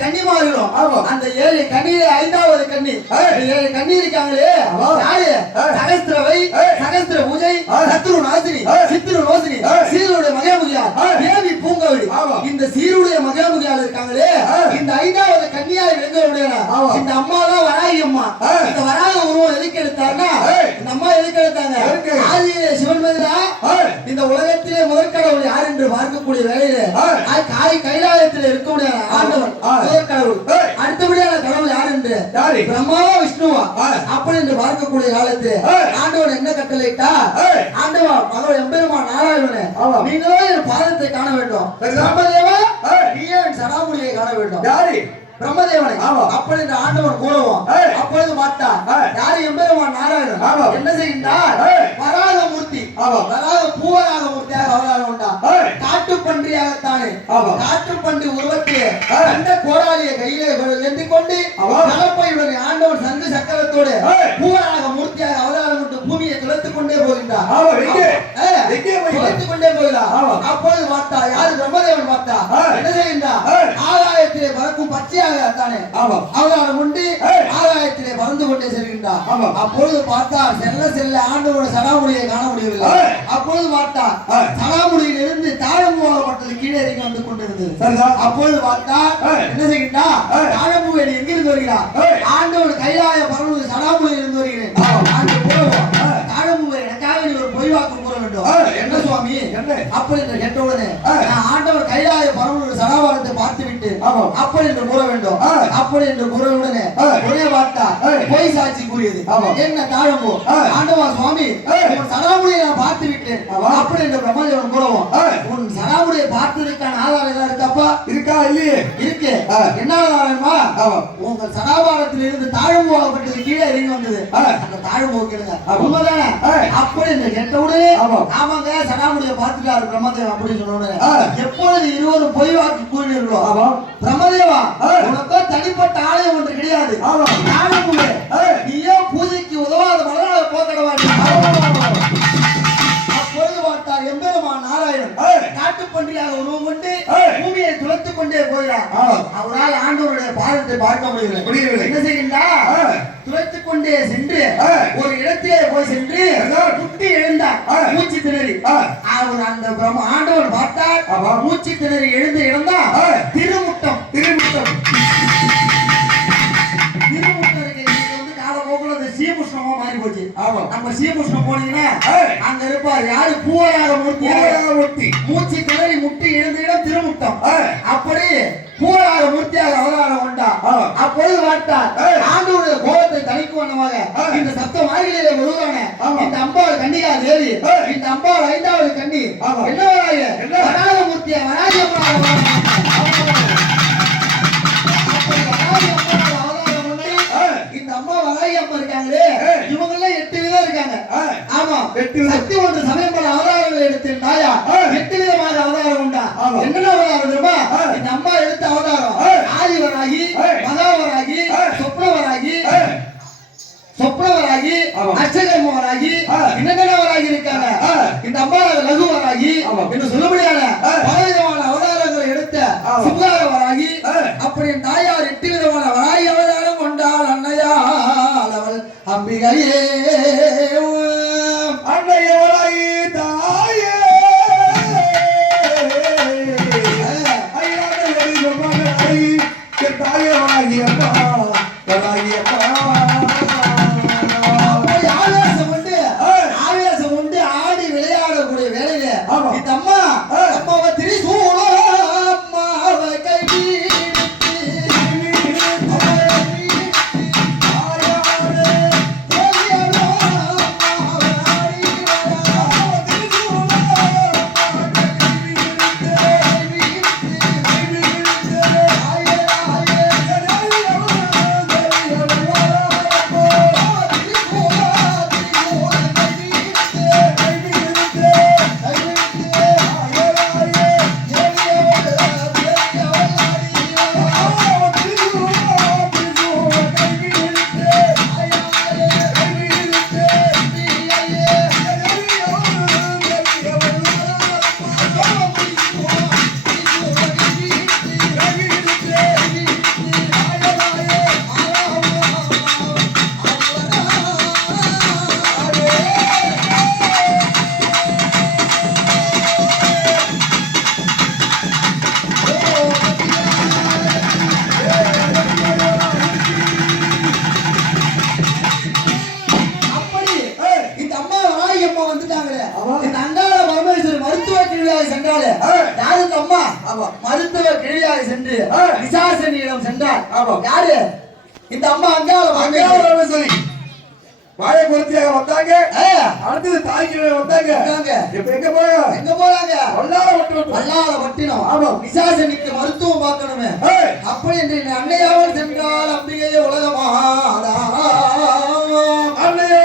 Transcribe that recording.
கன்னிமார்களும் அந்த 7 கன்னியிலே 5வது கன்னி 7 கன்னி இருக்காங்களே யாரு சகஸ்திரவை சகஸ்திர பூஜை சத்ரு நாசினி சித்ரு ரோசினி சீருடைய மகேமுகியார் தேவி பூங்கவடி இந்த சீருடைய மகேமுகியார் இருக்காங்களே இந்த 5வது கன்னியாய் விளங்குவடைய இந்த அம்மா தான் வராகி அம்மா இந்த வராக உருவம் எதுக்கு எடுத்தாருன்னா இந்த அம்மா எதுக்கு எடுத்தாங்க ஆதியிலே சிவன் மந்திரா இந்த உலகத்திலே முதற்கடவுள் யார் என்று பார்க்கக்கூடிய வேளையிலே கைலாயத்தில் இருக்கக்கூடிய ஆண்டவன் முதற்கடவுள் அடுத்தபடியான கடவுள் யார் என்று பிரம்மாவா விஷ்ணுவா அப்படி என்று பார்க்கக்கூடிய காலத்தில் ஆண்டவன் என்ன கட்டளையிட்டா ஆண்டவா மகன் எம்பெருமான் நாராயணனே நீங்களே என் பாதத்தை காண வேண்டும் பிரம்மதேவா நீயே என் சடாமுடியை காண வேண்டும் யாரு பிரம்மதேவனை அப்படி இந்த ஆண்டவன் கூறுவோம் அப்பொழுது பார்த்தா யாரு எம்பெருமான் நாராயணன் என்ன செய்கின்றார் வராக மூர்த்தி வராக பூவராக மூர்த்தியாக அவதாரம் உண்டா காட்டு பன்றியாகத்தானே காட்டு பன்றி உருவத்தை அந்த கோடாலியை கையிலே ஏந்தி கொண்டு கலப்பையுடன் ஆண்டவன் சங்கு சக்கரத்தோடு பூவராக மூர்த்தியாக அவதாரம் கொண்டு பூமியை துளைத்துக் கொண்டே போகின்றார் துளைத்துக் கொண்டே போகிறார் அப்பொழுது பார்த்தா யாரு பிரம்மதேவன் பார்த்தா என்ன செய்கின்றார் ஆகாயத்திலே பறக்கும் பச்சையாக தானே அவதாரம் கொண்டு ஆகாயத்திலே பறந்து கொண்டே செல்கின்றார் அப்பொழுது பார்த்தா செல்ல செல்ல ஆண்டவரோட சடாமுடியை காண முடியவில்லை அப்பொழுது பார்த்தா சடாமுடியில் இருந்து தாழம்பூவாகப்பட்டது கீழே இறங்கி வந்து கொண்டிருந்தது அப்பொழுது பார்த்தா என்ன செய்கின்றார் தாழம்பூவை எங்கிருந்து வருகிறார் ஆண்டவர் கைலாய பரவல் சடாமுடியில் இருந்து வருகிறேன் தாழம்பூவை எனக்காக நீ ஒரு பொய் வாக்கு கூற வேண்டும் என்ன சுவாமி அப்படி என்று கேட்டவுடனே ஆண்டவர் கைலாய பரவல் சடாபாரத்தை பார்த்துவிட்டு அப்படி என்று கூற வேண்டும் அப்படி என்று கூறவுடனே ஒரே வார்த்தா பொய் சாட்சி கூறியது என்ன தாழம்பூ ஆண்டவா சுவாமி உன் சடாமுடியை நான் பார்த்து விட்டேன் அப்படி என்று பிரம்மதேவன் கூறவும் உன் சடாமுடியை பார்த்ததுக்கான ஆதாரம் ஏதாவது இருக்காப்பா இருக்கா இல்லையே இருக்கு என்ன ஆதாரமா உங்க சடாபாரத்தில் இருந்து தாழம்பூவாகப்பட்டது கீழே இறங்கி வந்தது அந்த தாழம்பூ கேளுங்க உண்மைதானே அப்படி என்று கேட்டவுடனே ஆமாங்க சடாமுடியை பார்த்துட்டாரு பிரம்மதேவன் அப்படின்னு சொன்ன உடனே எப்பொழுது இருவரும் பொய் வாக்கு கூறினீர்களோ பிரம்மதேவா உனக்கு தனிப்பட்ட ஆலயம் ஒன்று கிடையாது நீயோ பூஜைக்கு உதவாத மலராக போக்கடவாடி அப்பொழுது பார்த்தார் எம்பெருமான் நாராயணன் காட்டு பன்றியாக உருவம் கொண்டு பூமியை துளைத்துக் கொண்டே போகிறார் அவரால் ஆண்டவருடைய பாதத்தை பார்க்க முடியவில்லை என்ன செய்கின்றார் துளைத்துக் கொண்டே சென்று ஒரு இடத்திலே போய் சென்று குட்டி எழுந்தார் மூச்சு திணறி அவர் அந்த ஆண்டவர் பார்த்தார் மூச்சு திணறி எழுந்து இழந்தா திருமுட்டம் சீமுஷ்ணமா மாறி போச்சு நம்ம சீமுஷ்ணம் போனீங்கன்னா அங்க இருப்பார் யாரு பூவராக மூர்த்தி மூச்சு திணறி முட்டி எழுந்த இடம் திருமுட்டம் அப்படி பூவராக மூர்த்தியாக அவதாரம் கொண்டா அப்பொழுது பார்த்தார் ஆண்டவருடைய கோபத்தை தணிக்கும் வண்ணமாக இந்த சப்த மார்கழியிலே வருவானே இந்த அம்பாள் கன்னிகா தேவி இந்த அம்பாள் 5வது கன்னி என்னவராக வராக மூர்த்தியா வராகி இவங்களே 8 விதம் இருக்காங்க ஆமா சக்தி ஒன்று சமயம் பல அவதாரங்களை எடுத்து தாயா 8 விதமான அவதாரம் உண்டா என்னென்ன அவதாரம் தெரியுமா இந்த அம்மா எடுத்த அவதாரம் ஆதிவராகி மகாவராகி சொப்னவராகி அஷ்டகர்மவராகி என்னென்னவராகி இருக்காங்க இந்த அம்மா லகுவராகி என்று சொல்லப்படியான பலவிதமான அவதாரங்களை எடுத்த சுகாரவராகி அப்படி தாயார் 8 விதமான வராகி அவதாரம் கொண்டாள் அன்னையால் அவள் அம்பிகையே அன்னையவராகி தாயே தாயவராகி அம்மா ஆவேசம் கொண்டு ஆடி விளையாடக்கூடிய வேலையில இந்த அம்மா அம்மாவை திரிசூல அம்மாவை கை மருத்துவ கிழியாக சென்று விசாசனியிடம் சென்றார். ஆமா. யாரு இந்த அம்மா? அங்காள சரி வாயை பொருத்தியாக வந்தாங்க. அடுத்தது தாய்க்கு வந்தாங்க. இப்ப எங்க போறாங்க? வல்லால பட்டினம். ஆமா. விசாசனிக்கு மருத்துவம் பார்க்கணுமே. அப்படி என்று அன்னையாவல் சென்றால் அம்பிகையே உலகமா அன்னையோ